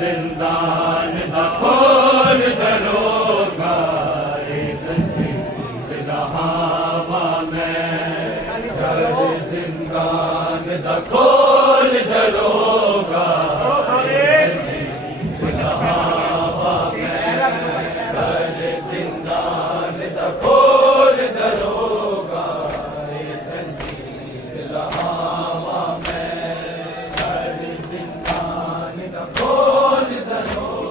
जिंदान दा खोल दरोगा जंजीर हवा में जिंदान दा खोल दरोगा जंजीर हवा में जिंदान दा खोल दरोगा जंजीर हवा में जिंदान दा खोल दरोगा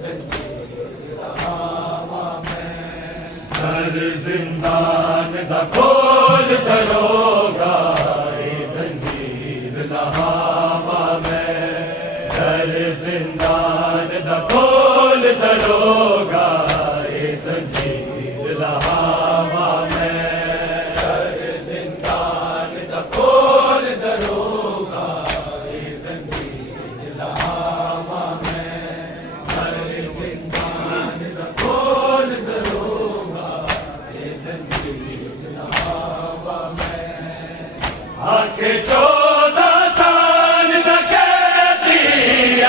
जंजीर हवा में जिंदान दा खोल दरोगा जंजीर हवा में जिंदान दा खोल दरोगा जंजीर हवा में जिंदान दा खोल दरोगा जंजीर हवा में जिंदान दा खोल दरोगा जंजीर हवा में आके 14 साल दा कैदी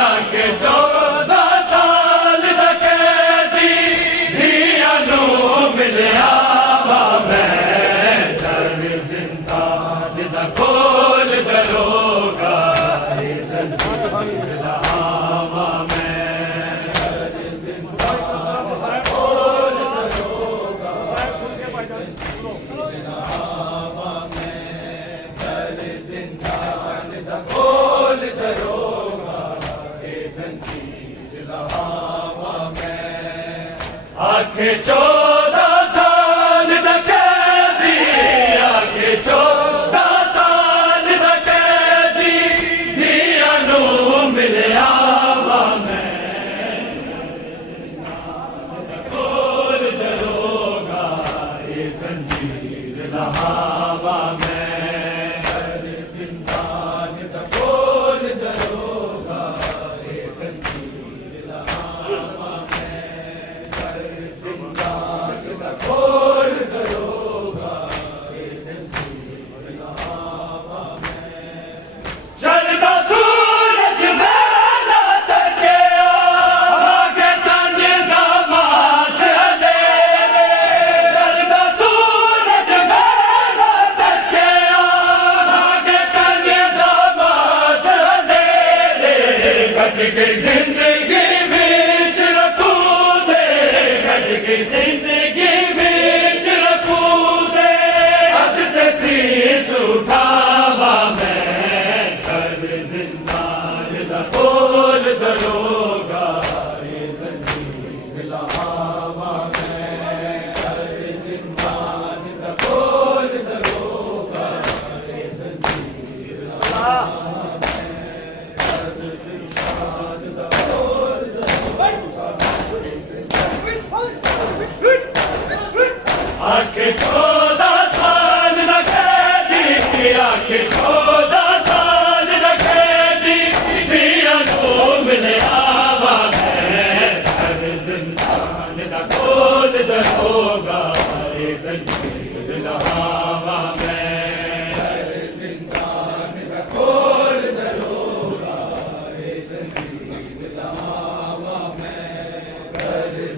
आके 14 साल दा कैदी धिया नू मिलिया वा मैं जिंदान दा खोल दरोगा जंजीर हवा में जिंदान दा खोल दरोगा जंजीर हवा में जिंदान दा खोल दरोगा जंजीर हवा में आखे 14 साल दा कैदी आखे 14 साल दा कैदी धिया नू मिलिया वा मैं खोल दरोगा जंजीर हवा में जिंदान दा खोल दरोगा जंजीर हवा में जिंदान दा खोल दरोगा जंजीर हवा में चढ़दा सूरज मेला तके आगे तन दा मास हलेरे चढ़दा सूरज मेला तके आगे तन दा मास हलेरे कट गई जिंदगी बीच रखू दे कट गई जिंदगी बीच रखू दे अज तसीस उठावा मैं जिंदान दा खोल दरोगा जंजीर हवा में जिंदान दा खोल दरोगा जंजीर हवा में जिंदान दा खोल आखे 14 साल दा कैदी आखे 14 साल दा कैदी धिया नू मिलिया वा मैं जिंदान दा खोल दरोगा जंजीर हवा में जिंदान दा खोल दरोगा जंजीर हवा में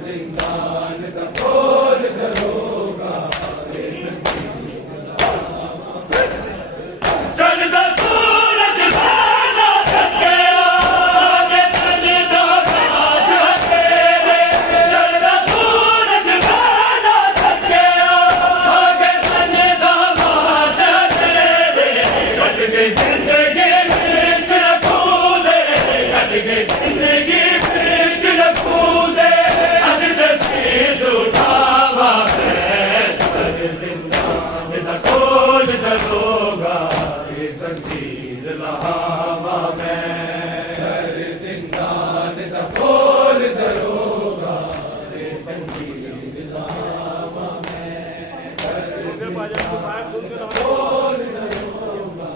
जिंदान दा खोल दरोगा चढ़दा सूरज मेला तके आगे तन दा मास हलेरे चढ़दा सूरज मेला तके आगे तन दा मास हलेरे कट गई जिंदगी बीच रखू दे कट गई जिंदगी बीच रखू दे अज तसीस उठावा मैं जिंदान दा खोल दरोगा जंजीर हवा में जिंदान दा खोल दरोगा जंजीर हवा में खोल दरोगा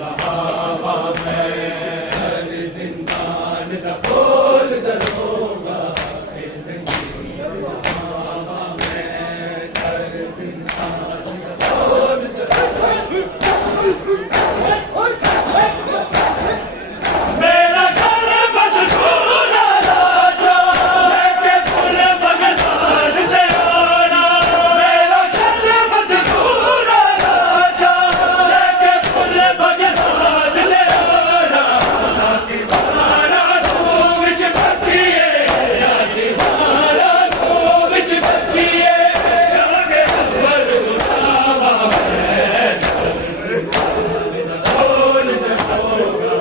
हवा में हर जिंदान दा खोल दरोगा हवा में हर जिंदान दा खोल मेरा घर बदसूरा लाचा लेके फुल बगदाद से आना मेरा घर बदसूरा लाचा लेके फुल बगदाद ले आना ताकि सारा तू विच बतिए ताकि सारा तू विच बतिए जागे अकबर सुनावा मैं खोल दे होगा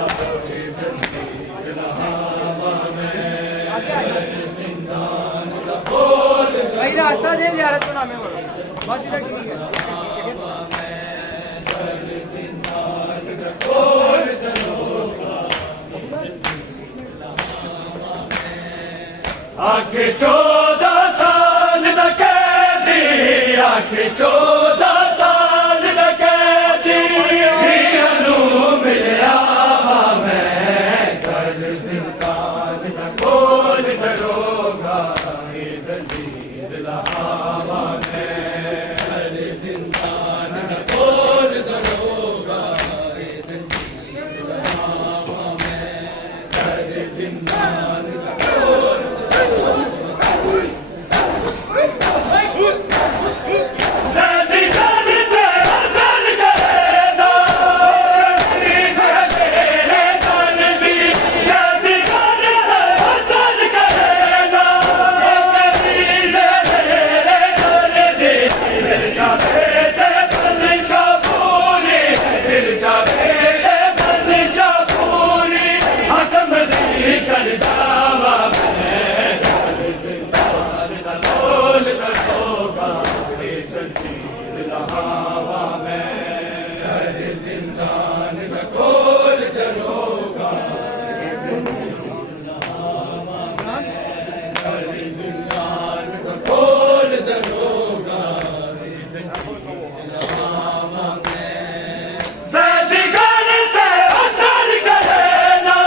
भाई रास्ता दे जा रहा तो नामे बोलो बस इधर ठीक है आखे 14 साल दा कैदी आखे 14 साल दा कैदी हियानू मिलिया वा मैं कर जिंदान दा खोल दरोगा ये जंजीर लहावा मैं कर जिंदान दा खोल दरोगा ये जंजीर लहावा मैं कर जिंदान दा खोल साजी जान तेरा जान करेगा कभी से तेरे जान दी साजी जान तेरा जान करेगा कभी से तेरे जान दी दिल चाहे तेरे बंदिशा पूरी दिल चाहे तेरे बंदिशा पूरी हकम दी कर जावा मैं जिंदान दा खोल दरोगा ये जंजीर लहावा मैं हर जिंदान दा खोल दरोगा ये जंजीर लहावा मैं हर जिंदान दा खोल दरोगा ये जंजीर लहावा मैं साजी गान तेरा जान करेगा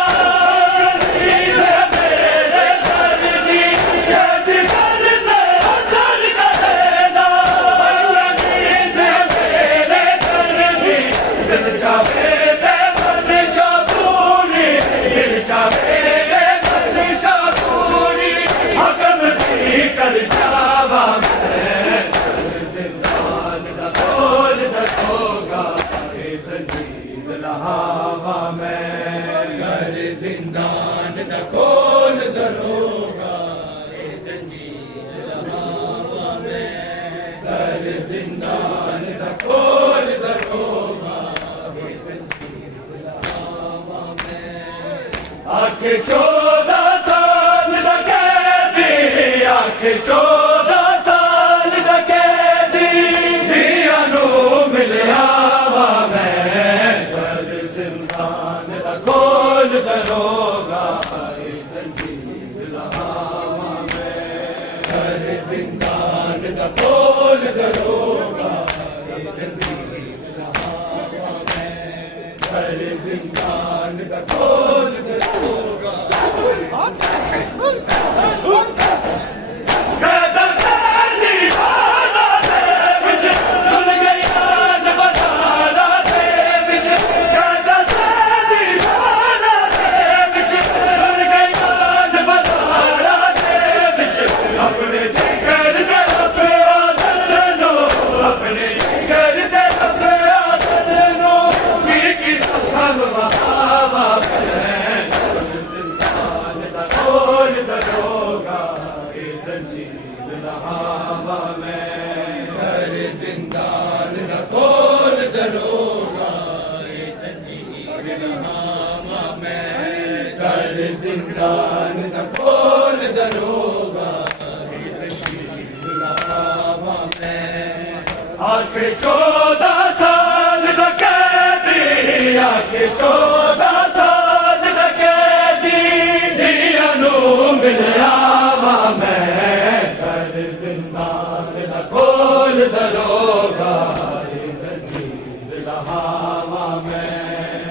कभी से तेरे जान दी साजी गान तेरा जान करेगा कभी से तेरे जान दी दिल चाहे ते बंदिशा पूरी दिल चाहे ते बंदिशा पूरी हकम दी कर जावा मैं जिंदान दा खोल दरोगा ये जंजीर लहावा मैं कर जिंदान दा खोल दरोगा ये जंजीर लहावा मैं कर जिंदान दा खोल दरोगा ये जंजीर लहावा मैं आखे 14 साल दा कैदी आखे 14 साल दा कैदी हियानू मिलिया वा मैं कर जिंदान दा खोल दरोगा ये जंजीर लहावा मैं कर जिंदान दा खोल दरोगा ये जंजीर लहावा मैं कर जिंदान दा खोल दरोगा कैदा कैदी वाला दे विच डुल गया बाजारा दे विच कैदा कैदी वाला दे विच डुल गया बाजारा दे विच अपने जिगर दे अपने आदत नो अपने जिगर दे अपने आदत नो की हम वहावा मैं जिंदान दा खोल दरोगा ये जंजीर लहावा मैं कर जिंदान दा खोल दरोगा ये जंजीर लहावा मैं कर जिंदान दा खोल दरोगा ये जंजीर लहावा मैं आखे 14 साल दा कैदी आखे 14 साल दा कैदी हियानू मिलिया वा मैं कर जिंदान दा खोल दरोगा ये जंजीर लहावा मैं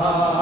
रहा